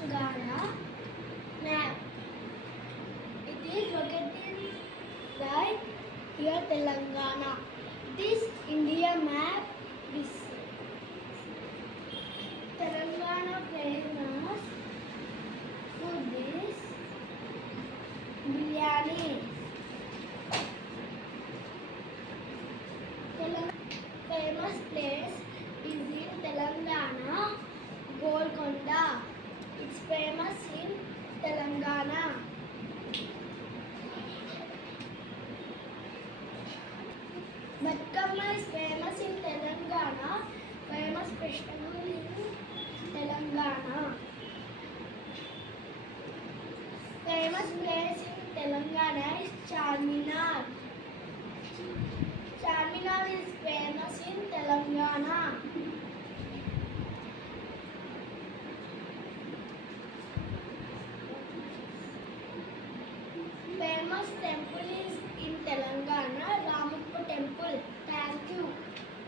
Telangana map. It is located right here, Telangana. It is India map. This Telangana famous food is biryani. Famous place is in Telangana, Golconda. It's famous in Telangana. Batkama is famous in Telangana. Famous festival in Telangana. Famous place in Telangana is Charminar. Charminar is famous in Telangana. Famous temple is in Telangana, Ramappa temple. Thank you.